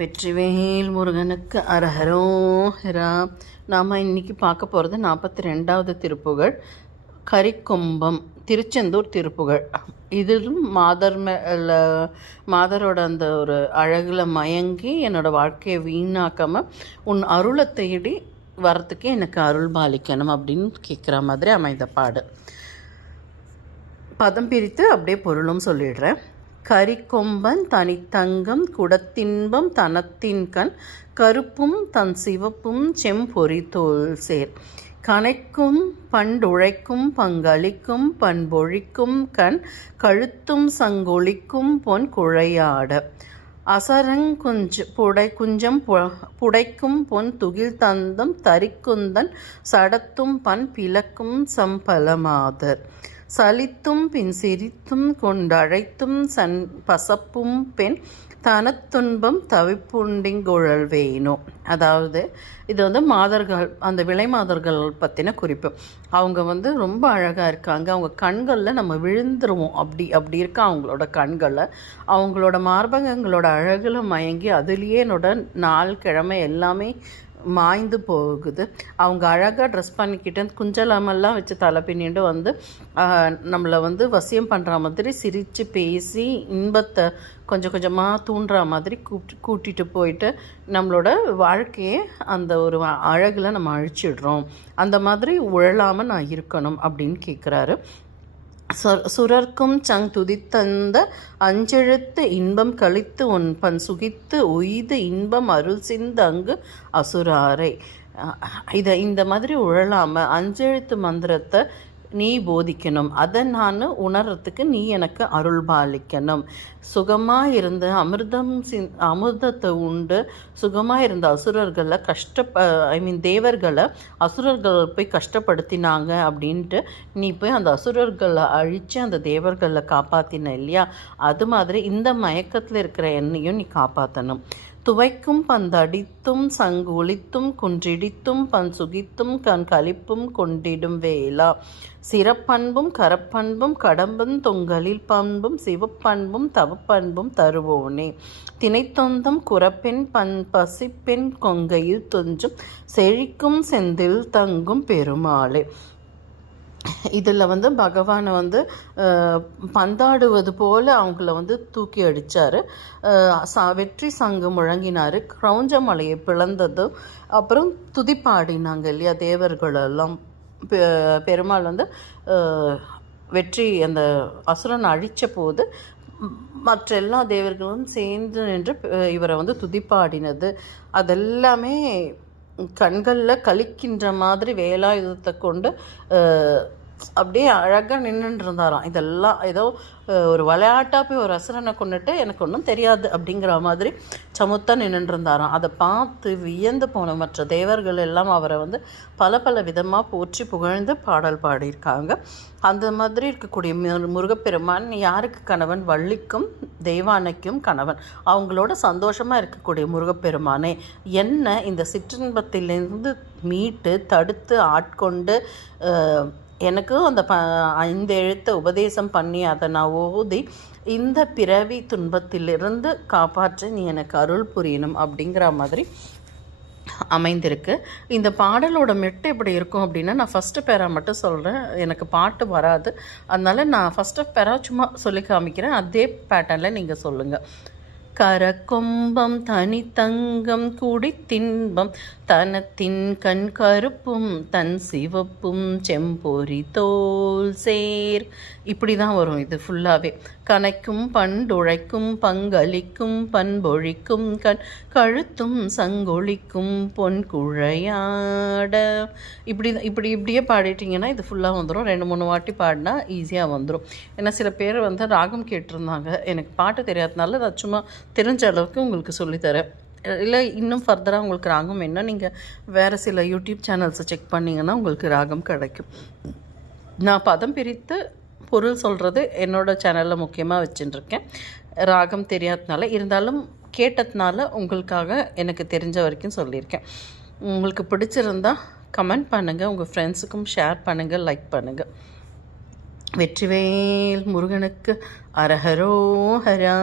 வெற்றிவேல் முருகனுக்கு அரஹரோஹரா. நாம் இன்றைக்கி பார்க்க போகிறது 42வது திருப்புகழ் கரிக்கொம்பம், திருச்செந்தூர் திருப்புகழ். இதிலும் மாதரோட அந்த ஒரு அழகில் மயங்கி என்னோடய வாழ்க்கையை வீணாக்காமல் உன் அருளை தேடி வரத்துக்கு எனக்கு அருள் பாலிக்கணும் அப்படின்னு கேட்குற மாதிரி அமைந்த பாடு. பதம் பிரித்து அப்படியே பொருளும் சொல்லிடுறேன். கரிக்கொம்பன் தனித்தங்கம் குடத்தின்பம் தனத்தின்கண் கருப்பும் தன் சிவப்பும் செம்பொறி தோல் சேர் கனைக்கும் பண்டுழைக்கும் பங்களிக்கும் பண்பொழிக்கும் கண் கழுத்தும் சங்கொழிக்கும் பொன் குழையாட குஞ்சம் புடைக்கும் பொன் துகில் தந்தம் தரிக்குந்தன் சடத்தும் பண் பிளக்கும் சம்பலமாதர் சலித்தும் பின் சிரித்தும் கொண்டழைத்தும் பசப்பும் பெண் தனத்துன்பம் தவிப்புண்டிங்குழல் வேணும். அதாவது இது மாதர்கள், அந்த விலை மாதர்கள் பற்றின குறிப்பு. அவங்க ரொம்ப அழகாக இருக்காங்க. அவங்க கண்களில் நம்ம விழுந்துருவோம். அப்படி இருக்கா அவங்களோட கண்களில். அவங்களோட மார்பகங்களோட அழகில் மயங்கி அதுலேயே என்னோட நாள் கிழமை எல்லாமே மாய்ந்து போகுது. அவங்க அழகாக ட்ரெஸ் பண்ணிக்கிட்டு குஞ்சலாமெல்லாம் வச்சு தலை பின்னிட்டு நம்மளை வசியம் பண்ணுற மாதிரி சிரித்து பேசி இன்பத்தை கொஞ்சம் கொஞ்சமாக தூண்டுற மாதிரி கூட்டிகிட்டு போயிட்டு நம்மளோட வாழ்க்கையை அந்த ஒரு அழகில் நம்ம அழிச்சிடுறோம். அந்த மாதிரி உழலாமல் நான் இருக்கணும் அப்படின்னு கேட்குறாரு. சுரர்க்கும் துதித்தந்த அஞ்செழுத்து இன்பம் கழித்து ஒன்பன் சுகித்து உய்து இன்பம் அருள் சிந்து அங்கு அசுராரை. இந்த மாதிரி உழலாமல் அஞ்செழுத்து மந்திரத்தை நீ போதிக்கணும். அதை நான் உணர்றதுக்கு நீ எனக்கு அருள் பாலிக்கணும். சுகமாக இருந்து அமிர்தத்தை உண்டு சுகமாக இருந்த அசுரர்களை தேவர்களை அசுரர்கள் போய் கஷ்டப்படுத்தினாங்க அப்படின்ட்டு நீ போய் அந்த அசுரர்களை அழித்து அந்த தேவர்களை காப்பாற்றின இல்லையா? அது மாதிரி இந்த மயக்கத்தில் இருக்கிற என்னையும் நீ காப்பாற்றணும். துவைக்கும் பந்தடித்தும் சங்கு ஒளித்தும் குன்றிடித்தும் பன் சுகித்தும் கண் கழிப்பும் கொண்டிடும் வேளா சிறப்பண்பும் கரப்பண்பும் கடம்பும் தொங்கலில் பண்பும் சிவப்பண்பும் தவப்பண்பும் தருவோனே திணைத்தொந்தம் குறப்பெண் பசிப்பெண் கொங்கையில் தொஞ்சும் செழிக்கும் செந்தில் தங்கும் பெருமாளே. இதில் பகவானை பந்தாடுவது போல் அவங்கள தூக்கி அடித்தார். வெற்றி சங்கு முழங்கினார். கிரௌஞ்ச மலையை பிளந்ததும் அப்புறம் துதிப்பாடினாங்க இல்லையா தேவர்களெல்லாம். பெருமாள் வெற்றி அந்த அசுரன் அழித்த போது மற்ற எல்லா தேவர்களும் சேர்ந்து நின்று இவரை துதிப்பாடினது அதெல்லாமே கண்களில் கழிக்கின்ற மாதிரி வேலாயுதத்தை கொண்டு அப்படியே அழகாக நின்றுட்டு இருந்தாராம். இதெல்லாம் ஏதோ ஒரு விளையாட்டாக போய் ஒரு அசுரனை கொண்டுட்டு எனக்கு ஒன்றும் தெரியாது அப்படிங்கிற மாதிரி சமுத்தாக நின்றுட்டு இருந்தாராம். அதை பார்த்து வியந்து போன மற்ற தேவர்கள் எல்லாம் அவரை பல விதமாக போற்றி புகழ்ந்து பாடல் பாடியிருக்காங்க. அந்த மாதிரி இருக்கக்கூடிய முருகப்பெருமான் யாருக்கு கணவன்? வள்ளிக்கும் தெய்வானைக்கும் கணவன். அவங்களோட சந்தோஷமாக இருக்கக்கூடிய முருகப்பெருமானே என்ன இந்த சிற்றின்பத்திலிருந்து மீட்டு தடுத்து ஆட்கொண்டு எனக்கு அந்த 5 எழுத்தை உபதேசம் பண்ணி அதை நான் ஓதி இந்த பிறவி துன்பத்திலிருந்து காப்பாற்ற நீ எனக்கு அருள் புரியணும் அப்படிங்கிற மாதிரி அமைந்திருக்கு. இந்த பாடலோட மெட்டு எப்படி இருக்கும் அப்படின்னா, நான் ஃபஸ்ட்டு பேரா மட்டும் சொல்கிறேன். எனக்கு பாட்டு வராது, அதனால் நான் ஃபஸ்ட்டு பேரா சும்மா சொல்லி காமிக்கிறேன். அதே பேட்டர்னில் நீங்கள் சொல்லுங்கள். கரக்கொம்பம் தனித்தங்கம் குடித்தின்பம் தனத்தின் கண் கருப்பும் தன் சிவப்பும் செம்பொறி தோல் சேர். இப்படி தான் வரும் இது ஃபுல்லாகவே. கனைக்கும் பண்டுழைக்கும் பங்களிக்கும் பண்பொழிக்கும் கண் கழுத்தும் சங்கொழிக்கும் பொன் குழையாட. இப்படியே பாடிட்டிங்கன்னா இது ஃபுல்லாக வந்துடும். 2-3 வாட்டி பாடினா ஈஸியாக வந்துடும். ஏன்னா சில பேர் ராகம் கேட்டிருந்தாங்க. எனக்கு பாட்டு தெரியாதனால நான் சும்மா தெரிஞ்ச அளவுக்கு உங்களுக்கு சொல்லித்தரேன். இல்லை இன்னும் ஃபர்தராக உங்களுக்கு ராகம் வேணுன்னா நீங்கள் வேறு சில யூடியூப் சேனல்ஸை செக் பண்ணிங்கன்னா உங்களுக்கு ராகம் கிடைக்கும். நான் பதம் பிரித்து பொருள் சொல்கிறது என்னோடய சேனலில் முக்கியமாக வச்சுட்டுருக்கேன். ராகம் தெரியாதனால இருந்தாலும் கேட்டதுனால உங்களுக்காக எனக்கு தெரிஞ்ச வரைக்கும் சொல்லியிருக்கேன். உங்களுக்கு பிடிச்சிருந்தால் கமெண்ட் பண்ணுங்கள், உங்கள் ஃப்ரெண்ட்ஸுக்கும் ஷேர் பண்ணுங்கள், லைக் பண்ணுங்கள். வெற்றிவேல் முருகனுக்கு அரஹரோஹரா.